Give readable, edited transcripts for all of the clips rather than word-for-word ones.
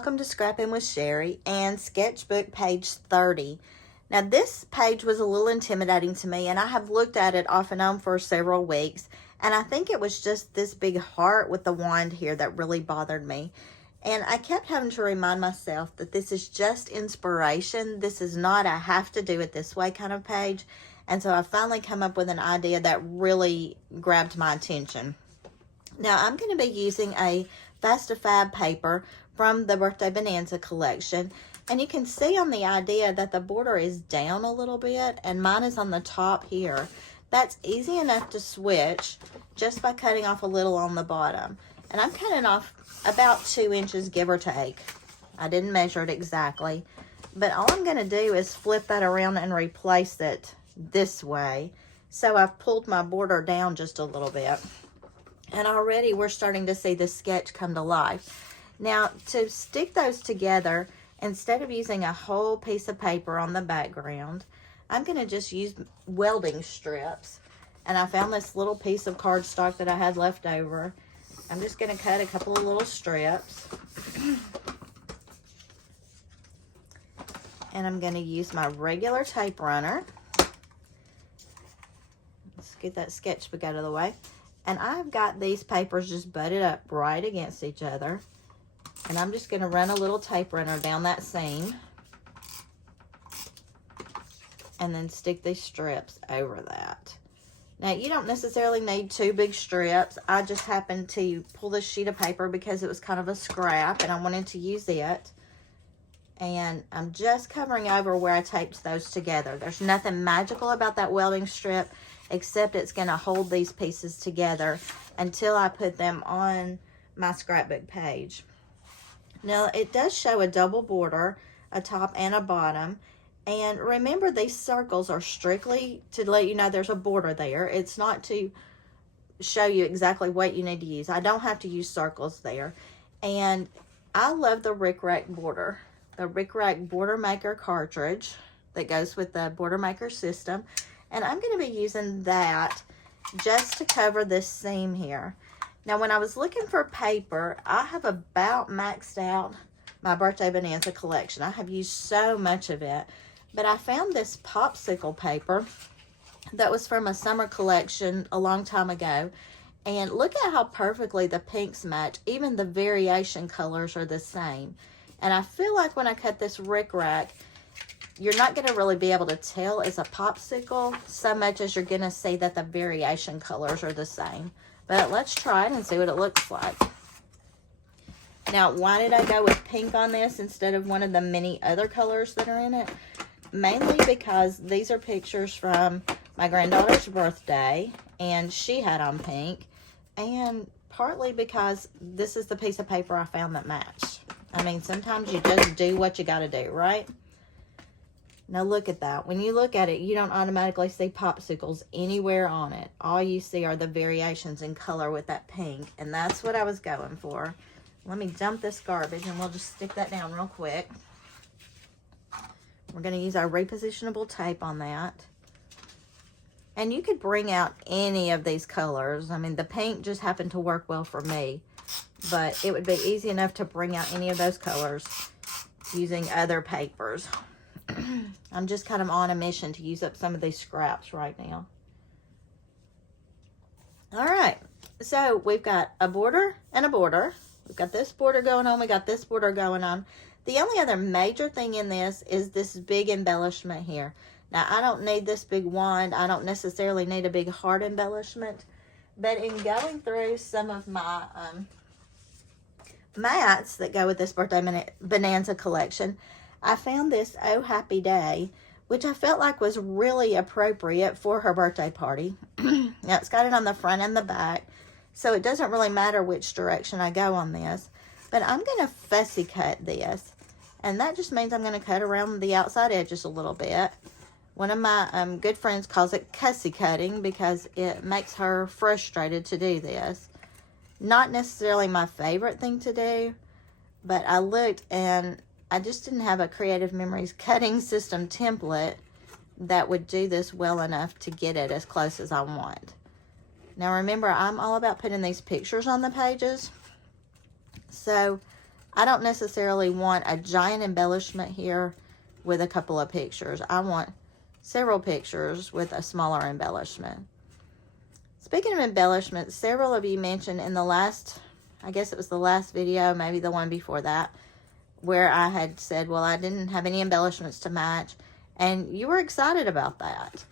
welcome to Scrappin with Sheri and sketchbook page 30. Now this page was a little intimidating to me, and I have looked at it off and on for several weeks, and I think it was just this big heart with the wand here that really bothered me. And I kept having to remind myself that this is just inspiration. This is not a have to do it this way kind of page. And so I finally come up with an idea that really grabbed my attention. Now I'm going to be using a Fab paper from the Birthday Bonanza collection, and you can see on the idea that the border is down a little bit and mine is on the top here. That's easy enough to switch just by cutting off a little on the bottom, and I'm cutting off about 2 inches, give or take. I didn't measure it exactly, but all I'm going to do is flip that around and replace it this way. So I've pulled my border down just a little bit. And already we're starting to see the sketch come to life. Now, to stick those together, instead of using a whole piece of paper on the background, I'm going to just use welding strips. And I found this little piece of cardstock that I had left over. I'm just going to cut a couple of little strips. And I'm going to use my regular tape runner. Let's get that sketchbook out of the way. And I've got these papers just butted up right against each other. And I'm just going to run a little tape runner down that seam. And then stick these strips over that. Now, you don't necessarily need 2 big strips. I just happened to pull this sheet of paper because it was kind of a scrap and I wanted to use it. And I'm just covering over where I taped those together. There's nothing magical about that welding strip, except it's going to hold these pieces together until I put them on my scrapbook page. Now, it does show a double border, a top and a bottom. And remember, these circles are strictly to let you know there's a border there. It's not to show you exactly what you need to use. I don't have to use circles there. And I love the Rick Rack border. The Rick Rack Border Maker cartridge that goes with the Border Maker system. And I'm going to be using that just to cover this seam here. Now, when I was looking for paper, I have about maxed out my Birthday Bonanza collection. I have used so much of it. But I found this popsicle paper that was from a summer collection a long time ago. And look at how perfectly the pinks match. Even the variation colors are the same. And I feel like when I cut this Rick Rack, you're not going to really be able to tell it's a popsicle so much as you're going to see that the variation colors are the same. But let's try it and see what it looks like. Now, why did I go with pink on this instead of one of the many other colors that are in it? Mainly because these are pictures from my granddaughter's birthday, and she had on pink. And partly because this is the piece of paper I found that matched. I mean, sometimes you just do what you got to do, right? Now look at that. When you look at it, you don't automatically see popsicles anywhere on it. All you see are the variations in color with that pink. And that's what I was going for. Let me dump this garbage and we'll just stick that down real quick. We're going to use our repositionable tape on that. And you could bring out any of these colors. I mean, the pink just happened to work well for me. But it would be easy enough to bring out any of those colors using other papers. I'm just kind of on a mission to use up some of these scraps right now. All right, so we've got a border and a border. We've got this border going on. We got this border going on. The only other major thing in this is this big embellishment here. Now, I don't need this big wand. I don't necessarily need a big heart embellishment. But in going through some of my mats that go with this Birthday Bonanza collection, I found this Oh Happy Day, which I felt like was really appropriate for her birthday party. Now, it's got it on the front and the back, so it doesn't really matter which direction I go on this. But I'm going to fussy cut this, and that just means I'm going to cut around the outside edges a little bit. One of my good friends calls it cussy cutting because it makes her frustrated to do this. Not necessarily my favorite thing to do, but I looked and I just didn't have a Creative Memories cutting system template that would do this well enough to get it as close as I want. Now remember, I'm all about putting these pictures on the pages. So I don't necessarily want a giant embellishment here with a couple of pictures. I want several pictures with a smaller embellishment. Speaking of embellishments, several of you mentioned in the last, I guess it was the last video, maybe the one before that, where I had said, well, I didn't have any embellishments to match, and you were excited about that.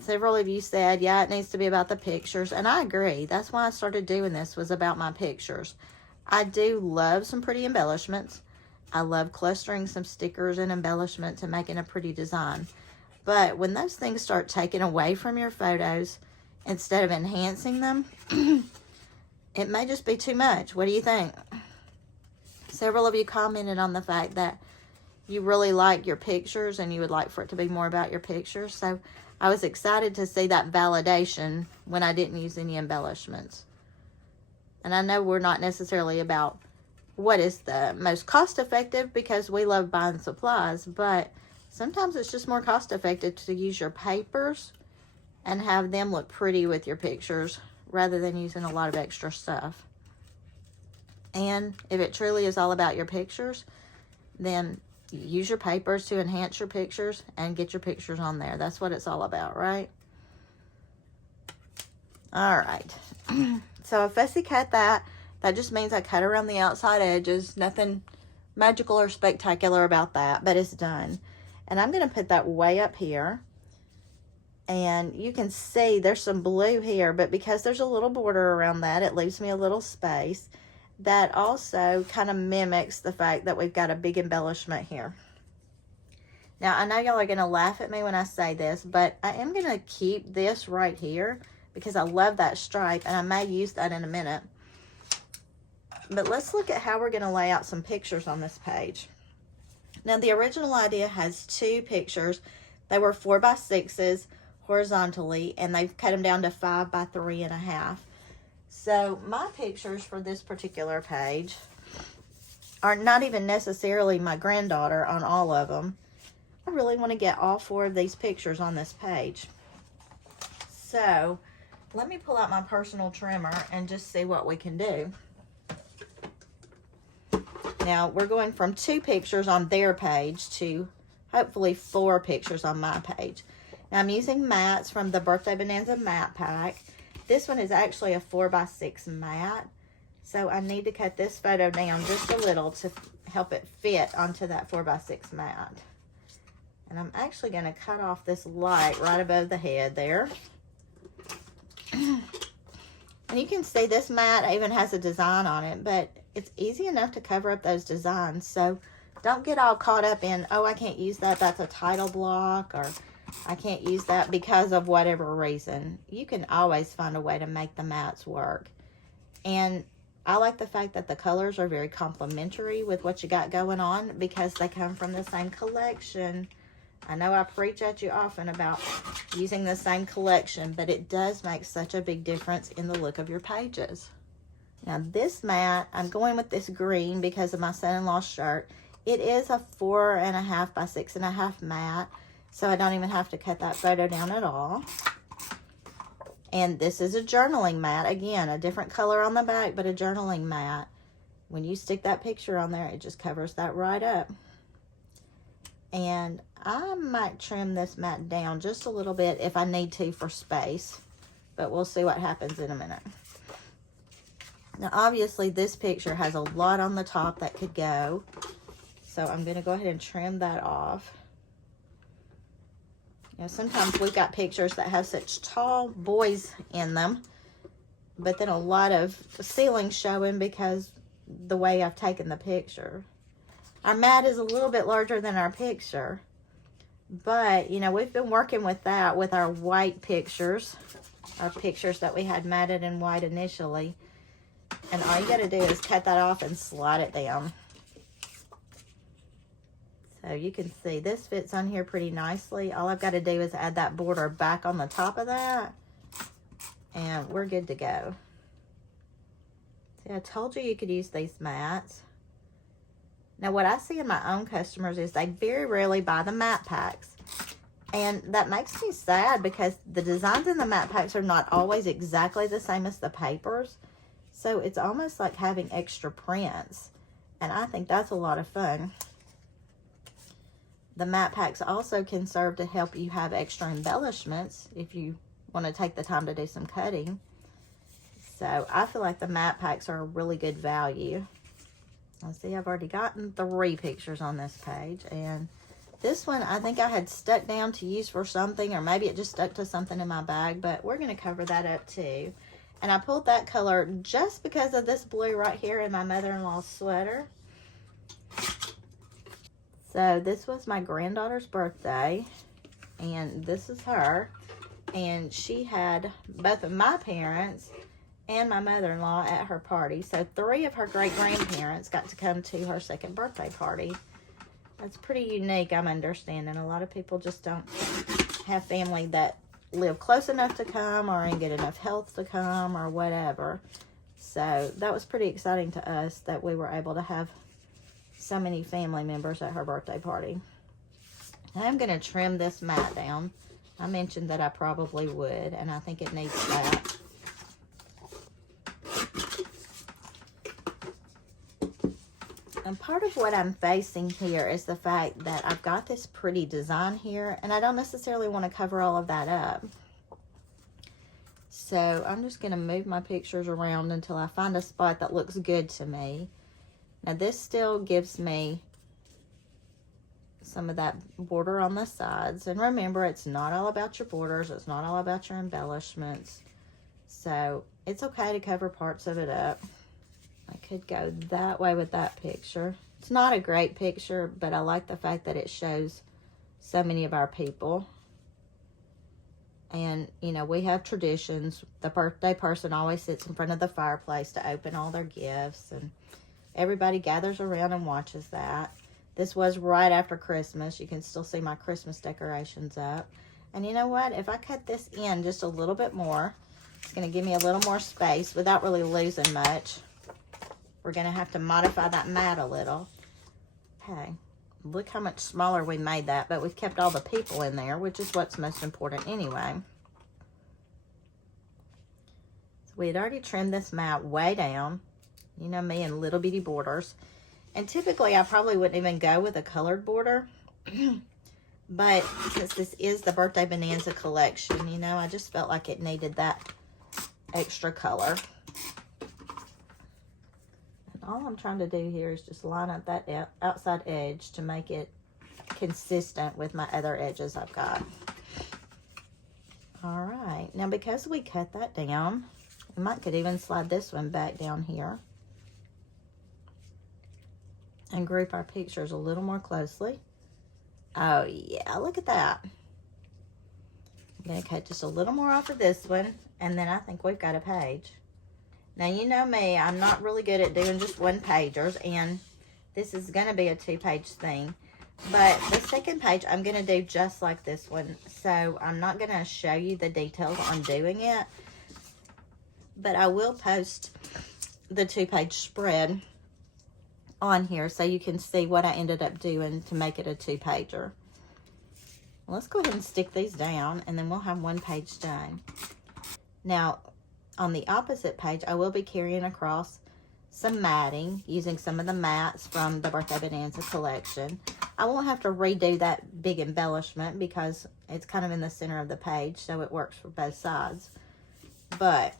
Several of you said, yeah, it needs to be about the pictures, and I agree. That's why I started doing this, was about my pictures. I do love some pretty embellishments. I love clustering some stickers and embellishments and making a pretty design. But when those things start taking away from your photos instead of enhancing them, it may just be too much. What do you think? Several of you commented on the fact that you really like your pictures and you would like for it to be more about your pictures. So I was excited to see that validation when I didn't use any embellishments. And I know we're not necessarily about what is the most cost effective, because we love buying supplies, but sometimes it's just more cost effective to use your papers and have them look pretty with your pictures rather than using a lot of extra stuff. And if it truly is all about your pictures, then use your papers to enhance your pictures and get your pictures on there. That's what it's all about, right? All right. So I fussy cut that. That just means I cut around the outside edges. Nothing magical or spectacular about that, but it's done. And I'm going to put that way up here. And you can see there's some blue here, but because there's a little border around that, it leaves me a little space. That also kind of mimics the fact that we've got a big embellishment here. Now, I know y'all are going to laugh at me when I say this, but I am going to keep this right here because I love that stripe, and I may use that in a minute. But let's look at how we're going to lay out some pictures on this page. Now, the original idea has two pictures. They were 4x6s horizontally, and they've cut them down to 5 by 3.5. So my pictures for this particular page are not even necessarily my granddaughter on all of them. I really want to get all 4 of these pictures on this page. So let me pull out my personal trimmer and just see what we can do. Now we're going from 2 pictures on their page to hopefully 4 pictures on my page. Now I'm using mats from the Birthday Bonanza mat pack. This one is actually a 4x6 mat, so I need to cut this photo down just a little to help it fit onto that 4x6 mat. And I'm actually going to cut off this light right above the head there. And you can see this mat even has a design on it, but it's easy enough to cover up those designs. So don't get all caught up in, oh, I can't use that, that's a title block, or I can't use that because of whatever reason. You can always find a way to make the mats work. And I like the fact that the colors are very complementary with what you got going on because they come from the same collection. I know I preach at you often about using the same collection, but it does make such a big difference in the look of your pages. Now this mat, I'm going with this green because of my son-in-law's shirt. It is a 4.5 by 6.5 mat, so I don't even have to cut that photo down at all. And this is a journaling mat. Again, a different color on the back, but a journaling mat. When you stick that picture on there, it just covers that right up. And I might trim this mat down just a little bit if I need to for space, but we'll see what happens in a minute. Now, obviously, this picture has a lot on the top that could go, so I'm going to go ahead and trim that off. You know, sometimes we've got pictures that have such tall boys in them, but then a lot of ceiling showing because the way I've taken the picture. Our mat is a little bit larger than our picture, but, you know, we've been working with that with our white pictures, our pictures that we had matted in white initially. And all you got to do is cut that off and slide it down. So you can see this fits on here pretty nicely. All I've got to do is add that border back on the top of that, and we're good to go. See, I told you you could use these mats. Now, what I see in my own customers is they very rarely buy the mat packs. And that makes me sad because the designs in the mat packs are not always exactly the same as the papers. So it's almost like having extra prints. And I think that's a lot of fun. The mat packs also can serve to help you have extra embellishments if you want to take the time to do some cutting. So I feel like the mat packs are a really good value. Let's see, I've already gotten 3 pictures on this page. And this one, I think I had stuck down to use for something, or maybe it just stuck to something in my bag, but we're going to cover that up too. And I pulled that color just because of this blue right here in my mother-in-law's sweater. So this was my granddaughter's birthday, and this is her. And she had both of my parents and my mother-in-law at her party. So 3 of her great-grandparents got to come to her 2nd birthday party. That's pretty unique, I'm understanding. A lot of people just don't have family that live close enough to come or in good enough health to come or whatever. So that was pretty exciting to us that we were able to have so many family members at her birthday party. I'm going to trim this mat down. I mentioned that I probably would, and I think it needs that. And part of what I'm facing here is the fact that I've got this pretty design here, and I don't necessarily want to cover all of that up. So I'm just going to move my pictures around until I find a spot that looks good to me. Now this still gives me some of that border on the sides. And remember, it's not all about your borders. It's not all about your embellishments. So it's okay to cover parts of it up. I could go that way with that picture. It's not a great picture, but I like the fact that it shows so many of our people. And, you know, we have traditions. The birthday person always sits in front of the fireplace to open all their gifts, and everybody gathers around and watches that. This was right after Christmas. You can still see my Christmas decorations up. And you know what? If I cut this in just a little bit more, it's going to give me a little more space without really losing much. We're going to have to modify that mat a little. Okay. Look how much smaller we made that, but we've kept all the people in there, which is what's most important anyway. So we had already trimmed this mat way down. You know me and little bitty borders. And typically I probably wouldn't even go with a colored border. But since this is the Birthday Bonanza collection, you know, I just felt like it needed that extra color. And all I'm trying to do here is just line up that outside edge to make it consistent with my other edges I've got. All right. Now, because we cut that down, I could even slide this one back down here and group our pictures a little more closely. Oh yeah, look at that. I'm going to cut just a little more off of this one, and then I think we've got a page. Now, you know me, I'm not really good at doing just one pagers, and this is going to be a 2-page thing. But the second page, I'm going to do just like this one. So I'm not going to show you the details on doing it, but I will post the 2-page spread on here so you can see what I ended up doing to make it a 2-pager. Let's go ahead and stick these down, and then we'll have 1 page done. Now, on the opposite page, I will be carrying across some matting using some of the mats from the Birthday Bonanza collection. I won't have to redo that big embellishment because it's kind of in the center of the page, so it works for both sides. But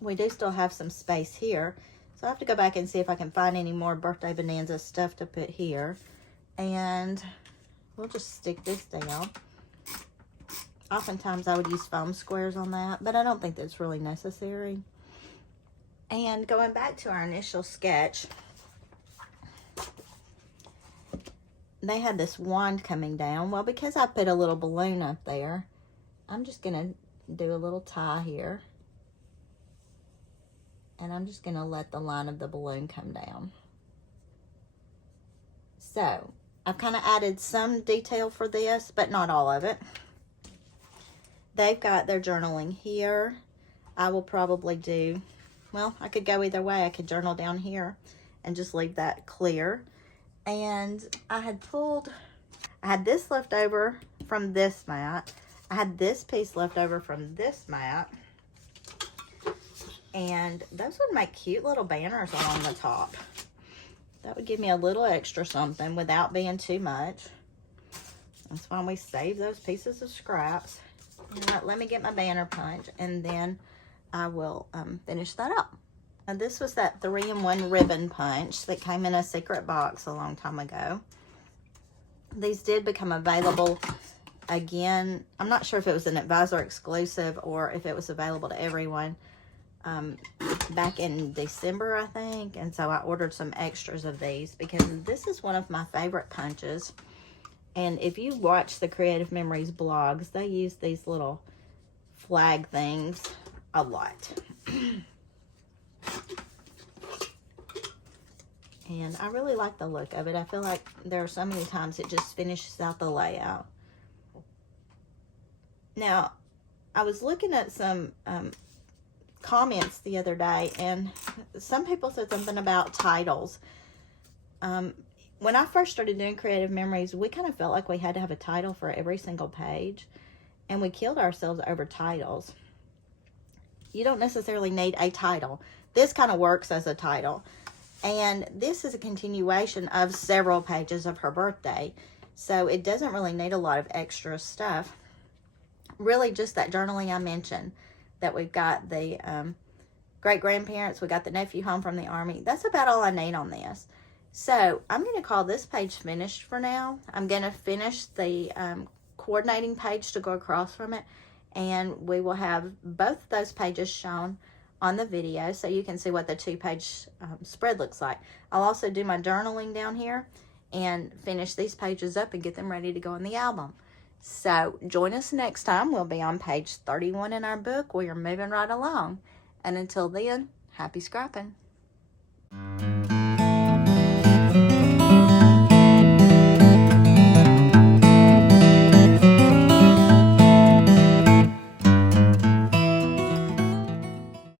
we do still have some space here, so I have to go back and see if I can find any more Birthday Bonanza stuff to put here. And we'll just stick this down. Oftentimes I would use foam squares on that, but I don't think that's really necessary. And going back to our initial sketch, they had this wand coming down. Well, because I put a little balloon up there, I'm just going to do a little tie here. And I'm just going to let the line of the balloon come down. So, I've kind of added some detail for this, but not all of it. They've got their journaling here. I will probably do, well, I could go either way. I could journal down here and just leave that clear. And I had this left over from this mat. I had this piece left over from this mat. And those would make cute little banners along the top. That would give me a little extra something without being too much. That's why we save those pieces of scraps. Let me get my banner punch, and then I will finish that up. And this was that 3-in-1 ribbon punch that came in a secret box a long time ago. These did become available again. I'm not sure if it was an advisor exclusive or if it was available to everyone back in December, I think. And so I ordered some extras of these because this is one of my favorite punches. And if you watch the Creative Memories blogs, they use these little flag things a lot. And I really like the look of it. I feel like there are so many times it just finishes out the layout. Now, I was looking at some comments the other day, and some people said something about titles. When I first started doing Creative Memories, we kind of felt like we had to have a title for every single page, and we killed ourselves over titles. You don't necessarily need a title. This kind of works as a title. And this is a continuation of several pages of her birthday. So it doesn't really need a lot of extra stuff. Really just that journaling I mentioned. That we've got the great-grandparents. We got the nephew home from the army. That's about all I need on this. So I'm going to call this page finished for now. I'm going to finish the coordinating page to go across from it. And we will have both of those pages shown on the video so you can see what the 2-page spread looks like. I'll also do my journaling down here and finish these pages up and get them ready to go in the album. So join us next time. We'll be on page 31 in our book. We are moving right along. And until then, happy scrapping.